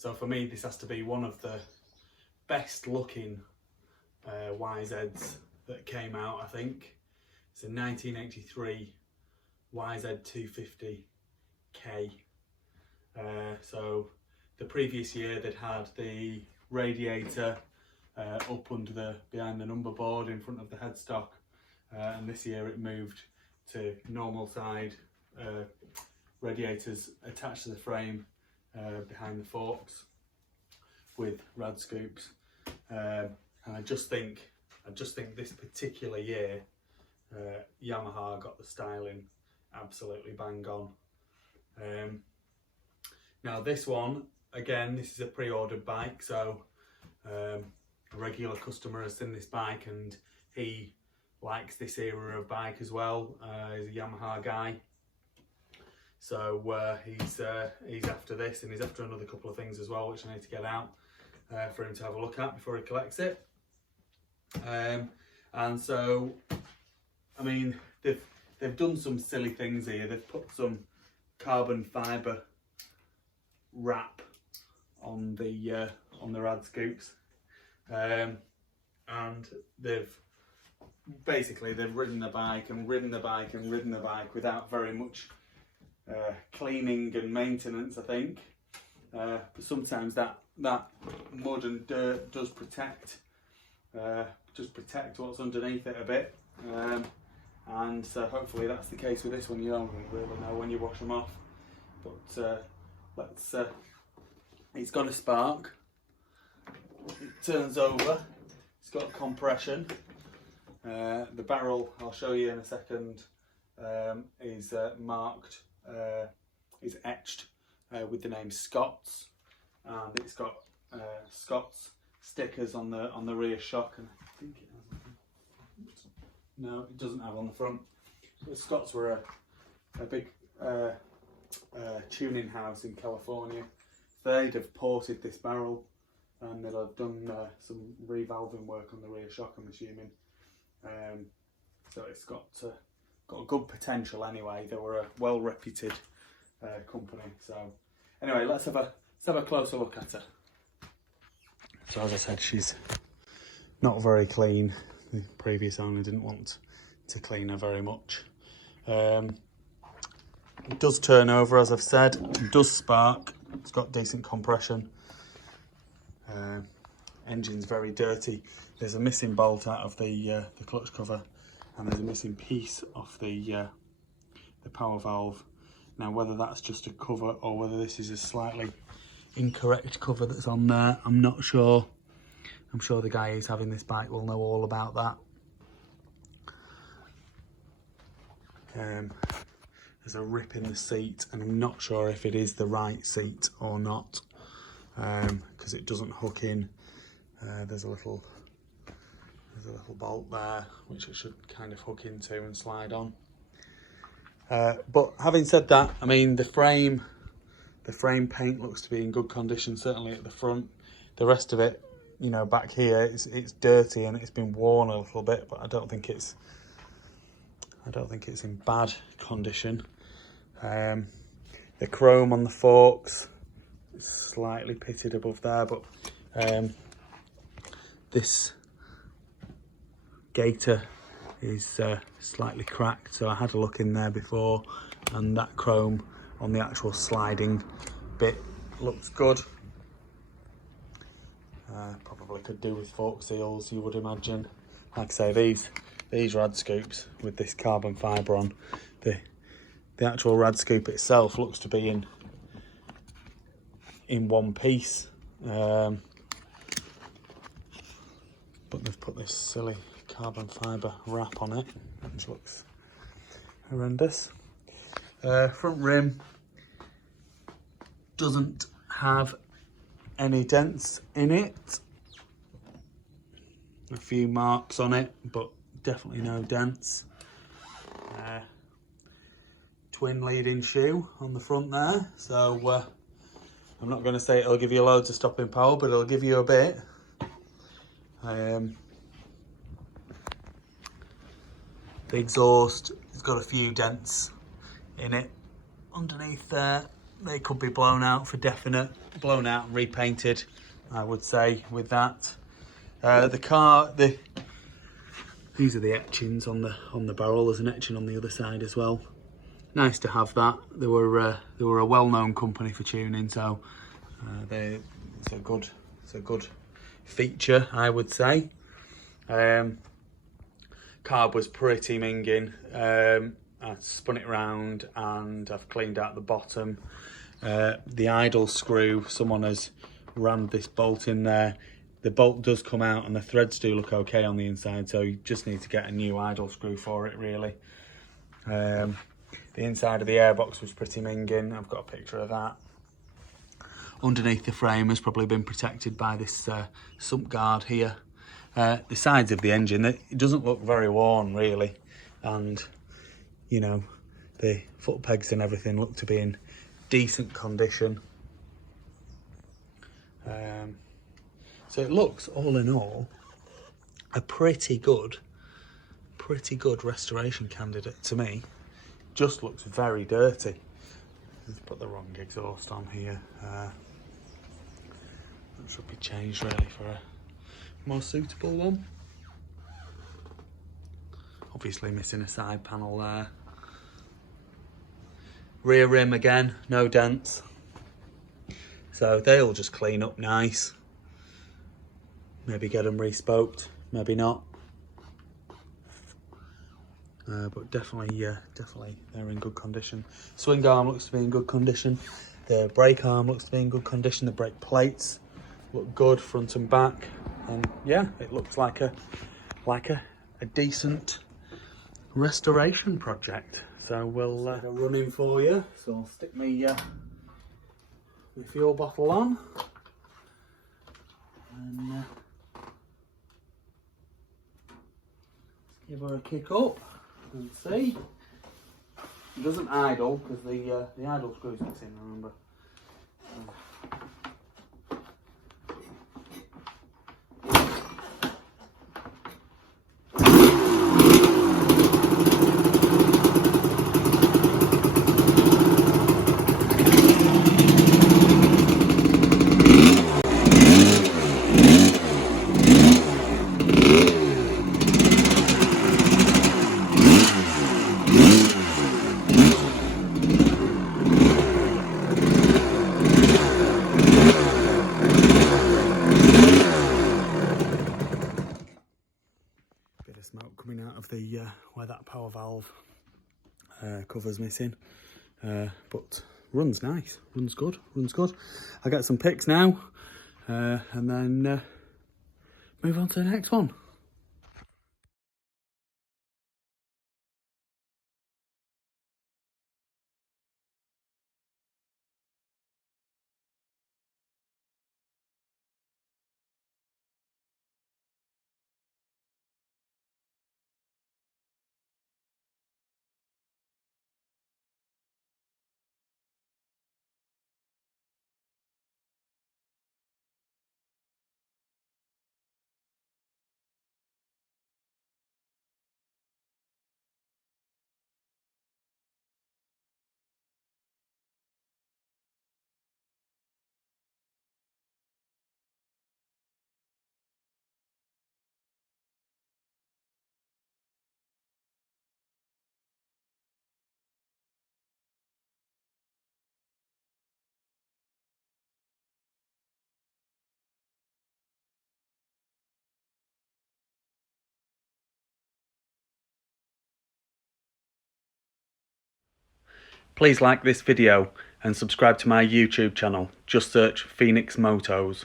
So for me, this has to be one of the best looking YZs that came out, I think. It's a 1983 YZ250k. So the previous year they'd had the radiator up under behind the number board in front of the headstock, and this year it moved to normal side radiators attached to the frame behind the forks with rad scoops, and I just think this particular year Yamaha got the styling absolutely bang on. Now this one, again, this is a pre-ordered bike, so a regular customer has seen this bike and he likes this era of bike as well. He's a Yamaha guy, so he's after this, and he's after another couple of things as well, which I need to get out for him to have a look at before he collects it. And so, I mean, they've done some silly things here. They've put some carbon fibre wrap on the rad scoops, and they've ridden the bike and ridden the bike and ridden the bike without very much cleaning and maintenance, I think. But sometimes that mud and dirt does protect what's underneath it a bit, and so hopefully that's the case with this one. You don't really know when you wash them off, but let's it's got a spark, it turns over, it's got compression. The barrel, I'll show you in a second, is marked, is etched with the name Scots, and it's got Scots stickers on the rear shock, and I think it has. No, it doesn't have on the front. The Scots were a big tuning house in California. They'd have ported this barrel, and they'd have done some revalving work on the rear shock, I'm assuming. So it's got a good potential anyway. They were a well-reputed company. So anyway, let's have a closer look at her. So as I said, she's not very clean. The previous owner didn't want to clean her very much. It does turn over, as I've said. It does spark. It's got decent compression. Engine's very dirty. There's a missing bolt out of the clutch cover, and there's a missing piece off the power valve. Now, whether that's just a cover or whether this is a slightly incorrect cover that's on there, I'm not sure. I'm sure the guy who's having this bike will know all about that. There's a rip in the seat, and I'm not sure if it is the right seat or not, because it doesn't hook in. There's a little bolt there which it should kind of hook into and slide on. But having said that, I mean, the frame paint looks to be in good condition, certainly at the front. The rest of it, you know, back here, it's dirty and it's been worn a little bit, but I don't think it's in bad condition. The chrome on the forks is slightly pitted above there, but this gaiter is slightly cracked, so I had a look in there before, and that chrome on the actual sliding bit looks good. Probably could do with fork seals, you would imagine. Like I say, these rad scoops with this carbon fibre on, the actual rad scoop itself looks to be in one piece, but they've put this silly carbon fibre wrap on it, which looks horrendous. Front rim doesn't have any dents in it. A few marks on it, but definitely no dents. Twin leading shoe on the front there, so I'm not going to say it'll give you loads of stopping power, but it'll give you a bit. The exhaust has got a few dents in it underneath there. They could be blown out for definite. blown out and repainted, I would say, with that. These are the etchings on the barrel. There's an etching on the other side as well. Nice to have that. They were a well-known company for tuning, so it's a good feature, I would say. Carb was pretty minging. I spun it round and I've cleaned out the bottom. The idle screw, someone has rammed this bolt in there. The bolt does come out and the threads do look okay on the inside, so you just need to get a new idle screw for it, really. The inside of the airbox was pretty minging. I've got a picture of that. Underneath the frame has probably been protected by this sump guard here. The sides of the engine, it doesn't look very worn, really, and you know, the foot pegs and everything look to be in decent condition. So it looks, all in all, a pretty good restoration candidate to me. Just looks very dirty. Let's put the wrong exhaust on here. That should be changed really for a more suitable one. Obviously missing a side panel there. Rear rim again, no dents. So they'll just clean up nice. Maybe get them respoked, maybe not. But definitely they're in good condition. Swing arm looks to be in good condition. The brake arm looks to be in good condition. The brake plates look good, front and back. And yeah, it looks like a decent restoration project. So we'll run in for you. So I'll stick my fuel bottle on and give her a kick up and see. It doesn't idle because the idle screw's missing, remember. Smoke coming out of the where that power valve cover's missing, but runs nice, runs good. I got some pics now, and then move on to the next one. Please like this video and subscribe to my YouTube channel. Just search Phoenix Motos.